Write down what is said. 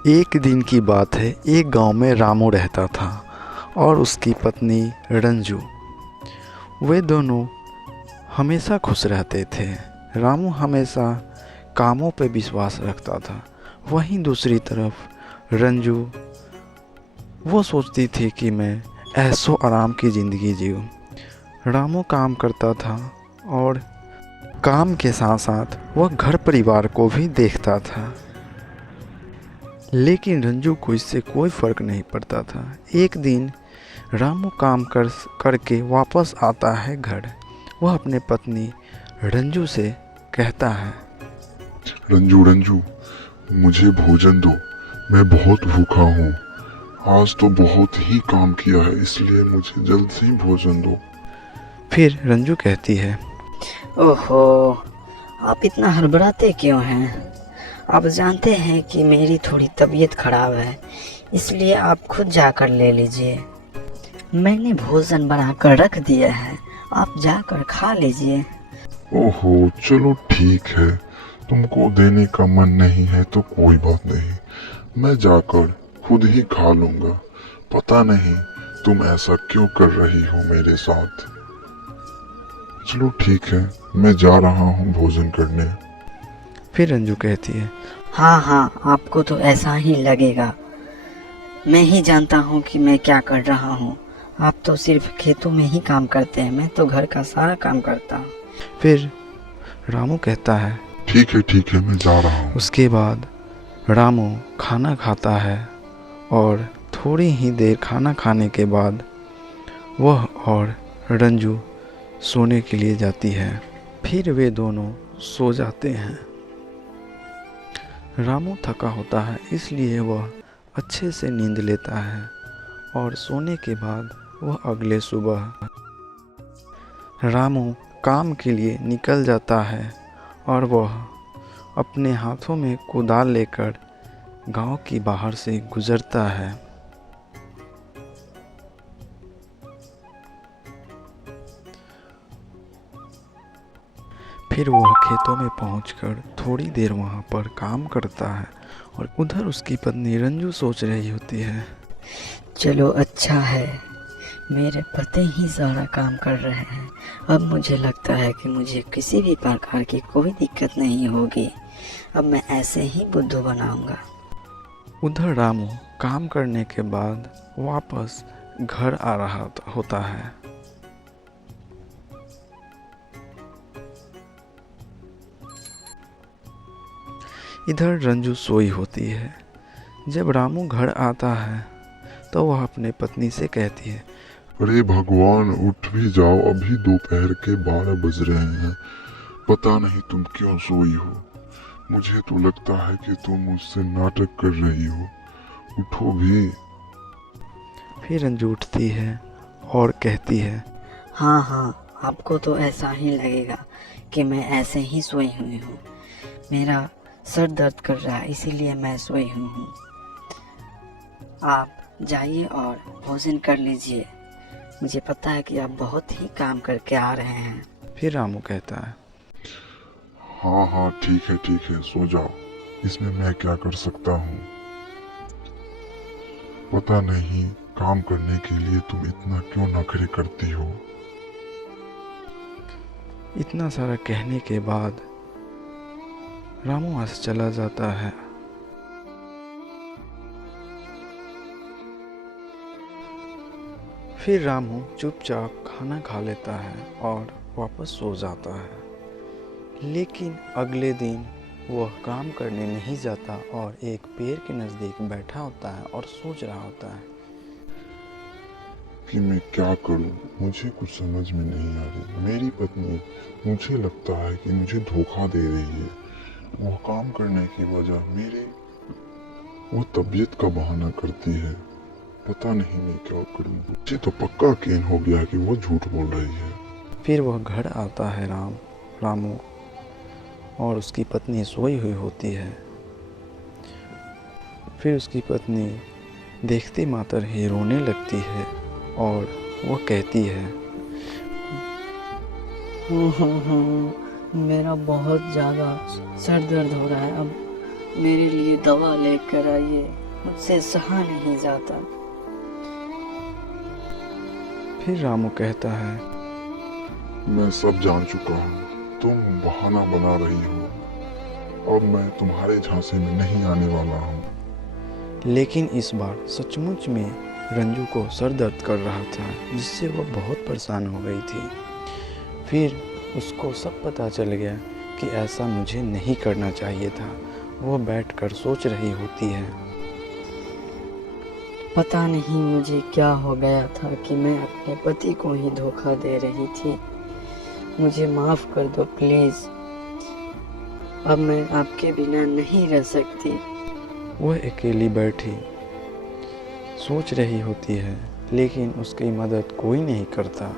एक दिन की बात है। एक गांव में रामू रहता था और उसकी पत्नी रंजू। वे दोनों हमेशा खुश रहते थे। रामू हमेशा कामों पे विश्वास रखता था। वहीं दूसरी तरफ रंजू, वो सोचती थी कि मैं ऐशो आराम की ज़िंदगी जीऊँ। रामू काम करता था और काम के साथ साथ वह घर परिवार को भी देखता था, लेकिन रंजू को इससे कोई फ़र्क नहीं पड़ता था। एक दिन रामू काम करके वापस आता है घर। वह अपने पत्नी रंजू से कहता है, रंजू रंजू, मुझे भोजन दो। मैं बहुत भूखा हूँ। आज तो बहुत ही काम किया है, इसलिए मुझे जल्द से ही भोजन दो। फिर रंजू कहती है, ओहो, आप इतना हड़बड़ाते क्यों हैं? आप जानते हैं कि मेरी थोड़ी तबीयत खराब है, इसलिए आप खुद जाकर ले लीजिए। मैंने भोजन बनाकर रख दिया है, आप जाकर खा लीजिए। ओहो, चलो ठीक है। तुमको देने का मन नहीं है तो कोई बात नहीं, मैं जाकर खुद ही खा लूंगा। पता नहीं तुम ऐसा क्यों कर रही हो मेरे साथ। चलो ठीक है, मैं जा रहा हूँ भोजन करने। फिर रंजू कहती है, हाँ हाँ, आपको तो ऐसा ही लगेगा। मैं ही जानता हूँ कि मैं क्या कर रहा हूँ। आप तो सिर्फ खेतों में ही काम करते हैं, मैं तो घर का सारा काम करता हूँ। फिर रामू कहता है। ठीक है, मैं जा रहा हूँ। उसके बाद रामू खाना खाता है और थोड़ी ही देर खाना खाने के बाद वह और रंजू सोने के लिए जाती है। फिर वे दोनों सो जाते हैं। रामू थका होता है, इसलिए वह अच्छे से नींद लेता है और सोने के बाद वह अगले सुबह रामू काम के लिए निकल जाता है और वह अपने हाथों में कुदाल लेकर गांव की बाहर से गुजरता है। फिर वह खेतों में पहुंचकर थोड़ी देर वहां पर काम करता है और उधर उसकी पत्नी रंजू सोच रही होती है, चलो अच्छा है, मेरे पति ही सारा काम कर रहे हैं। अब मुझे लगता है कि मुझे किसी भी प्रकार की कोई दिक्कत नहीं होगी। अब मैं ऐसे ही बुद्धू बनाऊंगा। उधर रामू काम करने के बाद वापस घर आ रहा होता है। इधर रंजू सोई होती है। जब रामू घर आता है तो वह अपने पत्नी से कहती है, अरे भगवान, उठ भी जाओ, अभी दोपहर के 12 बज रहे हैं। पता नहीं तुम क्यों सोई हो। मुझे तो लगता है कि तुम मुझसे नाटक कर रही हो। उठो भी। फिर रंजू उठती है और कहती है, हाँ हाँ, आपको तो ऐसा ही लगेगा कि मैं ऐसे ही सोई हुई हूँ। मेरा सर दर्द कर रहा है, इसीलिए मैं सोई हुई हूँ। आप जाइए और भोजन कर लीजिए। मुझे पता है कि आप बहुत ही काम करके आ रहे हैं। फिर रामू कहता है, हाँ ठीक है, सो जाओ। इसमें मैं क्या कर सकता हूँ। पता नहीं काम करने के लिए तुम इतना क्यों नखरे करती हो। इतना सारा कहने के बाद रामू वहाँ से चला जाता है। फिर रामू चुपचाप खाना खा लेता है और वापस सो जाता है। लेकिन अगले दिन वह काम करने नहीं जाता और एक पेड़ के नज़दीक बैठा होता है और सोच रहा होता है कि मैं क्या करूं। मुझे कुछ समझ में नहीं आ रही। मेरी पत्नी, मुझे लगता है कि मुझे धोखा दे रही है। वो काम करने की वजह वो तबीयत का बहाना करती है। पता नहीं मैं क्या करूं। मुझे तो पक्का यकीन हो गया कि वो झूठ बोल रही है। फिर वह घर आता है रामू और उसकी पत्नी सोई हुई होती है। फिर उसकी पत्नी देखते मात्र ही रोने लगती है और वह कहती है, मेरा बहुत ज़्यादा सर दर्द हो रहा है। अब मेरे लिए दवा लेकर आइए, मुझसे सहा नहीं जाता। फिर रामू कहता है, मैं सब जान चुका हूँ, तुम बहाना बना रही हो। अब मैं तुम्हारे झांसे में नहीं आने वाला हूँ। लेकिन इस बार सचमुच में रंजू को सर दर्द कर रहा था, जिससे वह बहुत परेशान हो गई थी। फिर उसको सब पता चल गया कि ऐसा मुझे नहीं करना चाहिए था। वह बैठकर सोच रही होती है, पता नहीं मुझे क्या हो गया था कि मैं अपने पति को ही धोखा दे रही थी। मुझे माफ़ कर दो प्लीज़। अब मैं आपके बिना नहीं रह सकती। वह अकेली बैठी सोच रही होती है, लेकिन उसकी मदद कोई नहीं करता।